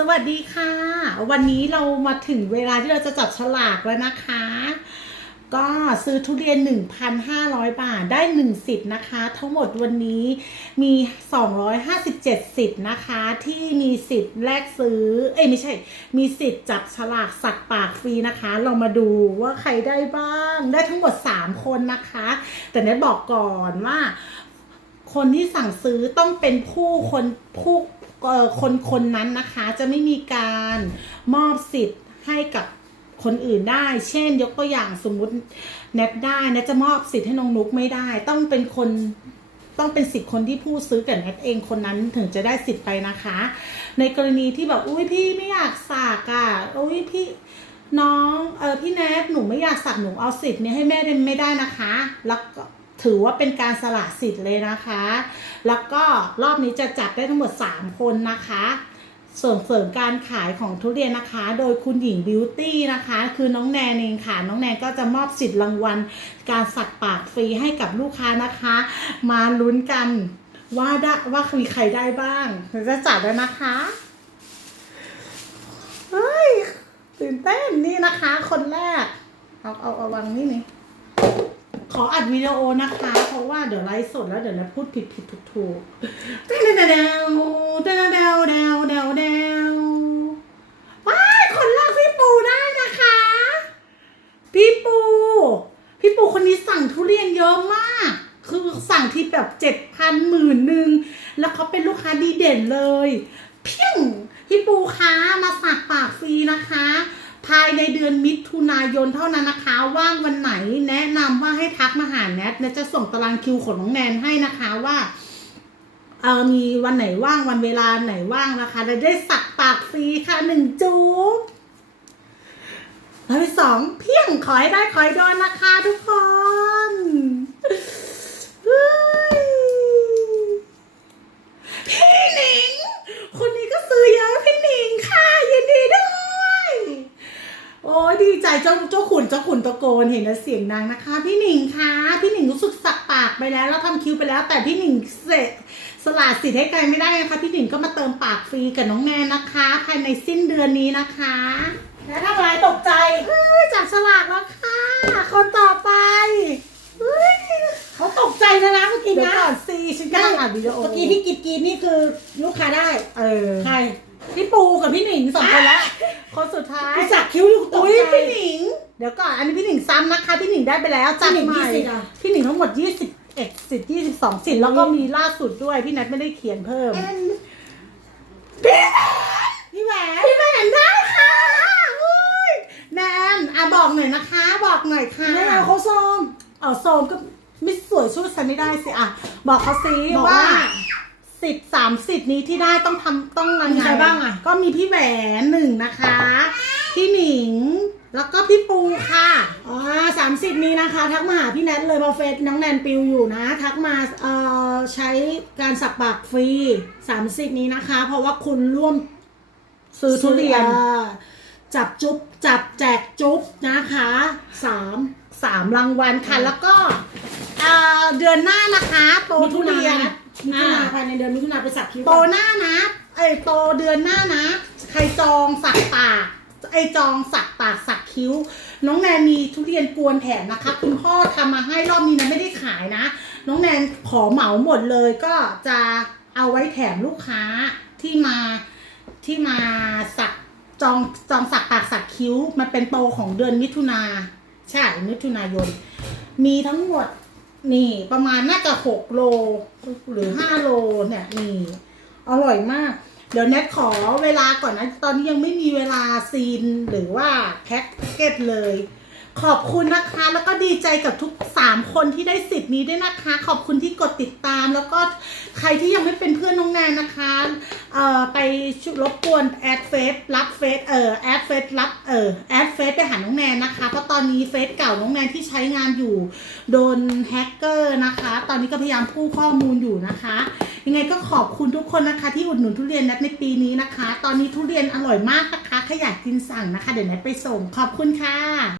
สวัสดีค่ะ วันนี้เรามาถึงเวลาที่เราจะจับฉลากแล้วนะคะ ก็ซื้อทุเรียน 1,500 บาทได้1สิทธิ์นะคะ ทั้งหมดวันนี้มี 257 สิทธิ์นะคะ ที่มีสิทธิ์แลกซื้อ เอ้ยไม่ใช่ มีสิทธิ์จับฉลากสักปากฟรีนะคะ เรามาดูว่าใครได้บ้างได้ทั้งหมด 3 คนนะคะ แต่เน็ตบอกก่อนว่าคนที่สั่งซื้อต้องเป็นผู้คนผู้ คนคนนั้นนะคะจะไม่มีการมอบสิทธิ์ให้กับคนอื่นได้ เช่น ยกตัวอย่างสมมุติแนทได้แนทจะมอบสิทธิ์ให้น้องนุกไม่ได้ ต้องเป็นคนต้องเป็นสิทธิ์คนที่ผู้ซื้อกับแนทเองคนนั้นถึงจะได้สิทธิ์ไปนะคะ ในกรณีที่แบบอุ้ยพี่ไม่อยากสักอะอุ้ยพี่น้องเออพี่แนทหนูไม่อยากสักหนูเอาสิทธิ์เนี้ยให้แม่ได้ไม่ได้นะคะ แล้วก็ ถือว่าเป็นการสละสิทธิ์เลยนะคะ แล้วก็รอบนี้จะจัดได้ทั้งหมด 3 คนนะคะส่วนเสริมการขายของทุเรียนนะคะ โดยคุณหญิงบิวตี้นะคะ คือน้องแนนเองค่ะ น้องแนนก็จะมอบสิทธิ์รางวัล การสักปากฟรีให้กับลูกค้านะคะ มาลุ้นกันว่าได้ว่ามีใครได้บ้างจะจัดแล้วนะคะเฮ้ยตื่นเต้นนี่นะคะ คนแรก เอาเอาเอาวางนี่นี่ ขออัดวิดีโอนะคะ เพราะว่าเดี๋ยวไลฟ์สดแล้วเดี๋ยวเราพูดผิดผิดถูกถูกเดาเดาเดาเดาเดาเดาเดาเดาว้ายคนแรกพี่ปูได้นะคะ พี่ปู พี่ปูคนนี้สั่งทุเรียนเยอะมาก คือสั่งที่แบบเจ็ดพันหมื่นหนึ่งแล้วเขาเป็นลูกค้าดีเด่นเลย เพียงพี่ปูคะมาสักปากฟรีนะคะ ภายในเดือนมิถุนายนเท่านั้นนะคะ ว่างวันไหนแนะนำว่าให้ทักมาหาแนทแนทจะส่งตารางคิวของน้องแนนให้นะคะว่าเออมีวันไหนว่างวันเวลาไหนว่างนะคะจะได้สักปากฟรีค่ะหนึ่งจุ๊บแล้วที่สองเพียงขอให้ได้ขอให้โดนนะคะทุกคนเฮ้ย พี่หนิง คนนี้ก็ซื้อเยอะพี่หนิงค่ะ ยินดีด้วย โอ้ยดีใจ เจ้าเจ้าขุนเจ้าขุนตะโกนเห็นแล้วเสียงดังนะคะ พี่หนิงคะพี่หนิงรู้สึกสักปากไปแล้วแล้วทำคิวไปแล้ว แต่พี่หนิงเสร็จสละสิทธิ์ให้ใครไม่ได้นะคะพี่หนิงก็มาเติมปากฟรีกับน้องแนนนะคะภายในสิ้นเดือนนี้นะคะแล้วทำอะไรตกใจเฮ้ยจับสลากแล้วค่ะคนต่อไปเฮ้ยเขาตกใจนะนะเมื่อกี้เดี๋ยวนะก่อนซีฉันกำลังอ่านวิดีโอเมื่อกี้ที่กิดกีนี่คือลูกค้าได้ เออ ใคร พี่ปูกับพี่หนิงสองคนละคนสุดท้ายไปสักคิ้วอยู่ตกอุ้ยใจพี่หนิง เดี๋ยวก่อน อันนี้พี่หนิงซ้ำนะคะ พี่หนิงได้ไปแล้วจัดพี่หนิงใหม่กี่สิทธิ์อะ พี่หนิงทั้งหมดยี่สิบเอ็ดสิทธิ์ยี่สิบสองสิทธิ์แล้วก็มีล่าสุดด้วย พี่นัทไม่ได้เขียนเพิ่ม พี่แนนพี่แหวนพี่แนนได้ค่ะอุ้ยแนนอะบอกหน่อยนะคะ บอกหน่อยค่ะแม่เอาเขาซ้อม เอาโซมก็ไม่สวยสู้ฉันไม่ได้สิอะ บอกเขาสิบอกว่า ว่า สิทธิ์สามสิทธิ์นี้ที่ได้ต้องทำต้องยังมีไงใครบ้างอะ ก็มีพี่แหวนหนึ่งนะคะ พี่หนิง แล้วก็พี่ปูค่ะอ๋อสามสิบนี้นะคะ ทักมาหาพี่แนทเลยมาเฟซน้องแนนปิวอยู่นะ ทักมาเอ่อใช้การสักปากฟรีสามสิบนี้นะคะ เพราะว่าคุณร่วม ซื้อทุเรียนอ่อจับจุ๊บจับแจกจุ๊บนะคะสามสามรางวัลค่ะอืมแล้วก็อ่าเดือนหน้านะคะโปรทุเรียนมิถุนา อ่าภายในเดือนมิถุนาไปสักคิ้วโปรหน้านะไอยโปรเดือนหน้านะ ใครจองสักปากไอจองสักปากสักคิ้ว น้องแนนมีทุเรียนกวนแถมนะคะ คุณพ่อทำมาให้รอบนี้นะไม่ได้ขายนะ น้องแนนขอเหมาหมดเลยก็จะเอาไว้แถมลูกค้าที่มาที่มาสักจองจองสักปากสักคิ้ว มันเป็นโปรของเดือนมิถุนาใช่มิถุนายน มีทั้งหมด นี่ประมาณน่าจะหกโล หรือห้าโลเนี่ยนี่อร่อยมาก เดี๋ยวแนทขอเวลาก่อนนะ ตอนนี้ยังไม่มีเวลาซีนหรือว่าแพ็กเกตเลย ขอบคุณนะคะ แล้วก็ดีใจกับทุก 3 คนที่ได้สิทธิ์นี้ด้วยนะคะ ขอบคุณที่กดติดตาม แล้วก็ใครที่ยังไม่เป็นเพื่อนน้องแนนนะคะเอ่อไปรบกวนแอดเฟซรับเฟซเอ่อแอดเฟซรับเอ่อแอดเฟซไปหาน้องแนนนะคะ เพราะตอนนี้เฟซเก่าน้องแนนที่ใช้งานอยู่ โดนแฮกเกอร์นะคะ ตอนนี้ก็พยายามกู้ข้อมูลอยู่นะคะ ยังไงก็ขอบคุณทุกคนนะคะ ที่อุดหนุนทุเรียนนัดในปีนี้นะคะ ตอนนี้ทุเรียนอร่อยมากนะคะใครอยากกินสั่งนะคะ เดี๋ยวนัดไปส่งขอบคุณค่ะ